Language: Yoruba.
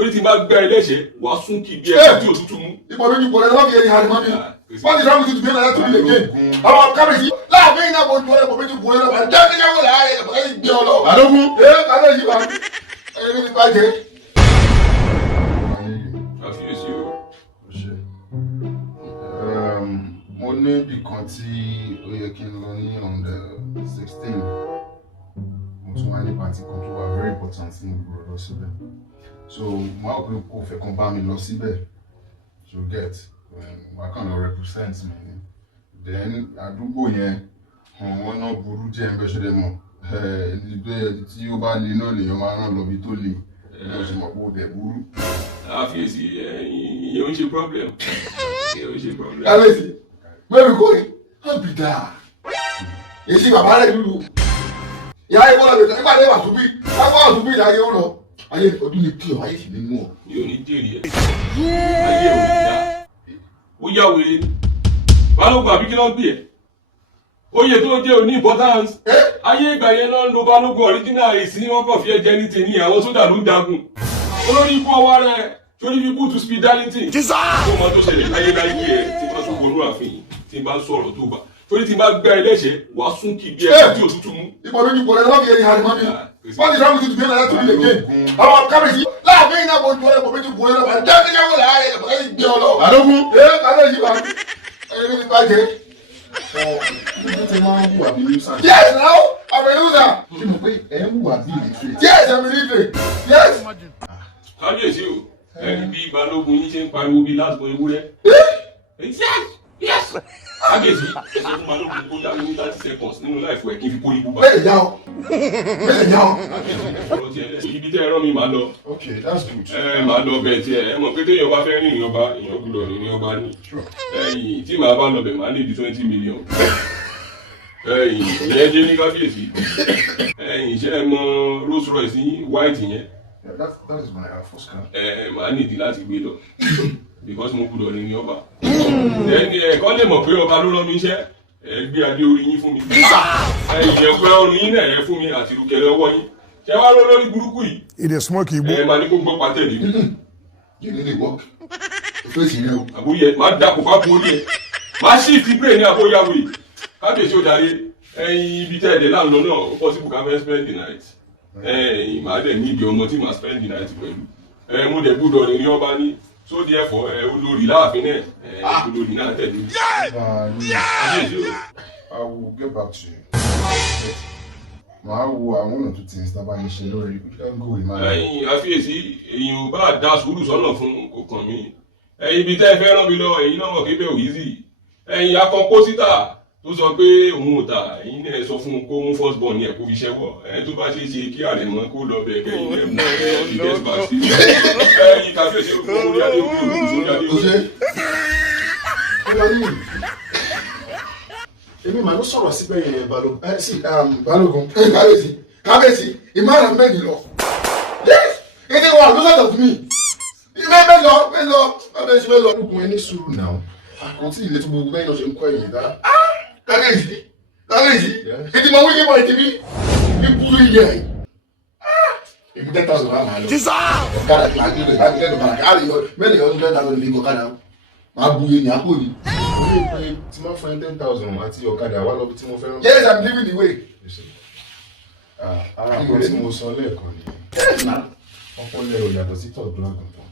torí tí n bá gbá ẹ lẹ́sẹ̀ wàá sún kì bí ẹ tí òtútù mú. ìbọn mi ju bọ̀lẹ̀ lọ́wọ́ fi ẹ̀yìn àdìmọ́ mi wọ́n ti dáhùn tuntun bí ẹ̀rọ láti ilé gé àwọn kábíyèsí láàbẹ̀ iná bọ̀ ju ọ̀rẹ́ bọ̀ méjì bọ̀ ẹ̀rọ bá jẹ́ kí yàgò láàyè ẹ̀bọ̀ ẹ̀yìn gbé ọ lọ. Balógun. kálẹ̀ yìí wà ẹ̀yìn mi bàjẹ́. àfiyèsí o. mo ní ibì kan tí ó yẹ kí n lọ ní on the 16. mo tún wá ní pàtí kan tó wà very important tí mo gbọ́dọ̀ lọ síbẹ̀ so mo á pé kó fẹ́ kan bá mi lọ síbẹ̀ so get wà kàn lọ represent mi then àdúgbò yẹn wọn náà burú jẹ́ ń bẹ́ ṣẹlẹ̀ mọ̀ ẹni tí ó bá le náà lèèyàn máa rán lọ bí tó le lọ sí mọ̀ pé ó dẹ̀ burú. àfiyèsí ìyẹn ò ń ṣe problem. ìyẹn ò ń ṣe problem. kábíyèsí mẹ́rin kò rí hàn bì dáa èsì bàbá rẹ̀ lulu ìyá ayé bọ́lá bẹ̀rẹ̀ nígbà tí wà tó bí lápá wà tó bí ìyá ayé ó lọ ayé ọdún ní kí ọ ayé sì ní mú ọ. mi ò ní jèrè ẹ ayé ò ní dá ó yá wèrè ni balógun àbí kí ló ń pè ẹ oyè tó jẹ òní importance ayé ìgbà yẹn lọ ń lo balógun original èsì wọn kàn fi ẹjẹ ní tèmi àwọn sójà ló ń jagun olórí ikú ọwọ́ rẹ̀ torí fi búùtù speedality tó mọ tó ṣẹlẹ̀ láyé láyé ẹ tí wọn tún wọnú àfihàn tí n bá sọ̀rọ̀ tó bá torí tí n bá gbá ẹ lẹ́sẹ̀ wàá sún kì bí ẹ tí òtútù mú. ìbọn mi ju bọ̀lẹ̀ lọ́wọ́ fi ẹ̀yìn àdìmọ́ mi wọ́n ti dáhùn tuntun bí ẹ̀rọ láti ilé gé àwọn kábíyèsí láàbẹ̀ iná bọ̀ ju ọ̀rẹ́ bọ̀ méjì bọ̀ ẹ̀rọ bá jẹ́ kí yàgò láàyè ẹ̀bọ̀ ẹ̀yìn gbé ọ lọ. Balógun. kálẹ̀ yìí wà ẹ̀yìn mi bàjẹ́. Yes, now I'm a loser. ṣé mo pé ẹ ń wà bí illiterate. Yes, I'm a illiterate. Yes. kábíyèsí o ẹni bí balógun yín ṣe ń pariwo bí lásìkò ewúrẹ́. yes kábíyèsí ẹ sọ fún balógun kó dá mi ní 30 seconds nínú láìfọ ẹ kí n fi kó ibú bá. Bẹ́ẹ̀ yá o. Bẹ́ẹ̀ yá o. ọ̀rọ̀ tiẹ̀ lẹ̀ ibi tẹ́ ẹ rán mi màá lọ. Okay, that's good. Màá lọ bẹ̀ tiẹ̀ ẹ mọ̀ pé téèyàn bá fẹ́ rìn ìyàn ọba èèyàn gbúdọ̀ rìn ìyàn ọba ní. ẹ̀yìn tí màá bá lọ bẹ̀ màá ní di 20 million. ẹ̀yìn ìyẹn jẹ́ ní kábíyèsí. ẹ̀yìn iṣẹ́ ẹ mọ Rolls Royce yín white yẹn. Yeah, that is my first car. Màá nídìí láti gbé lọ because mo gbúdọ̀ rìn ní ọba. ẹni ẹ̀kọ́ lè mọ̀ pé ọba ló rán mi iṣẹ́ ẹ gbé adé orí yín fún mi. ìyẹ̀pẹ̀ ọrùn yín náà ẹ fún mi àti ìrùkẹ̀rẹ̀ ọwọ́ yín. ṣé wàá lọ lórí burúkú yìí. Èdè smoke igbo. Màá ní kó gbọ́ pàtẹ́ mi. You need to work. Face you know. Àbúyẹ máa dàpọ̀ fáfún orí ẹ̀. Máa ṣí ti brain ní àbóyáwó yìí. Kábíyèsí ò darí ẹyin ibi tẹ́ ẹ̀dẹ̀ láàánú náà ó possible ká fẹ́ spend the night. Màá dẹ̀ ní ibi ọmọ tí màá spend the night pẹ̀lú. Mo dẹ̀ gbúdọ̀ rìn ní ọba ní. So therefore olórí láàfin náà olórí náà tẹ̀lé. I will get back to you. Màá wo àwọn ọ̀nà tó ti ń sábà ń ṣe lórí go in my life. Àfiyèsí èyàn ò bá dá sùúrù sọ́nà fún kòkàn mi. Ibi tẹ́ ẹ fẹ́ rán mi lọ ẹ̀yin náà mọ̀ kébẹ̀ òyìnbí. Akọ pósítà tó sọ pé òun ò tà ẹ̀yin náà sọ fún un kó mú first born ẹ̀ kó fi ṣẹ́wọ̀. Tó bá ṣe é ṣe kí àlẹ́ mọ́ kó lọ bẹ̀ kẹ́yìn ẹ̀ mú ìdẹ́sí bá sí. Káfíyèsí òkú orí adé orí òkú sórí adé orí. Èmi màá ló sọ̀rọ̀ síbẹ̀ yẹn Balógun. Balógun. Kábíyèsí. Ìmọ̀ràn méjì lọ. Yes. It is one loser of me. Mélòó. Kábíyèsí mélòó. Balógun ẹni sùúrù náà. Àkọ́tí ilé tó gbogbo bẹ́ẹ̀ náà ṣe ń kọ́ ẹ̀yìn dá. Kábíyèsí. Ìdí mọ̀ wíkẹ́ bọ̀ ìdí mi. Ibùdó ìyẹ̀ yìí. Èmi 10,000 wà máa lọ. Ọ̀kadà kí láti ilé láti lẹ́nu bàrà káàlì yọ mẹ́lẹ̀ ọdún 10,000 lè gbọ́ kádà. Màá bu iye ní àpò yìí. Orí ìpè tí máa fún ẹ 10,000 àti ọ̀kadà wá lọ bí tí mo fẹ́ràn. Yes, I'm living the way. Ara àpò tí mo sọ lẹ́ẹ̀kan nìyẹn. Ọpọlọ ẹ̀ ò yàtọ̀ sí tọ̀dọ̀ àgùntàn.